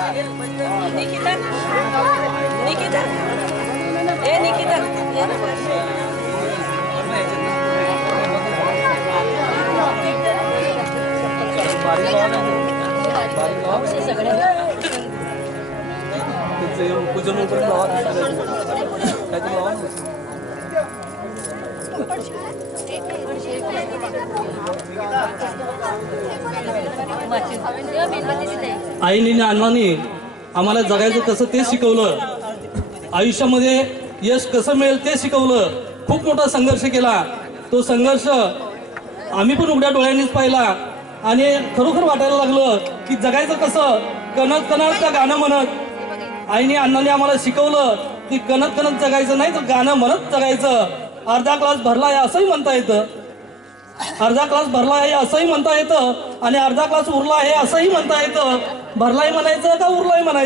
निकिता निकिता ए निकिता आईने आणि अण्णांनी आम्हाला जगायचं कसं ते शिकवलं, आयुष्यामध्ये यश कसं मिळेल ते शिकवलं. खूप मोठा संघर्ष केला. तो संघर्ष आम्ही पण उघड्या डोळ्यांनीच पाहिला आणि खरोखर वाटायला लागलं की जगायचं कसं. कणत कणत गाणं म्हणत आईने अण्णांनी आम्हाला शिकवलं की कणत कणत जगायचं नाही तर गाणं म्हणत जगायचं. अर्धा ग्लास भरला आहे असंही म्हणता येतं, अर्धा ग्लास भरला आहे असंही म्हणता येतं आणि अर्धा ग्लास उरला आहे असंही म्हणता येतं. भरलाही म्हणायचं का उरलाही म्हणायचं.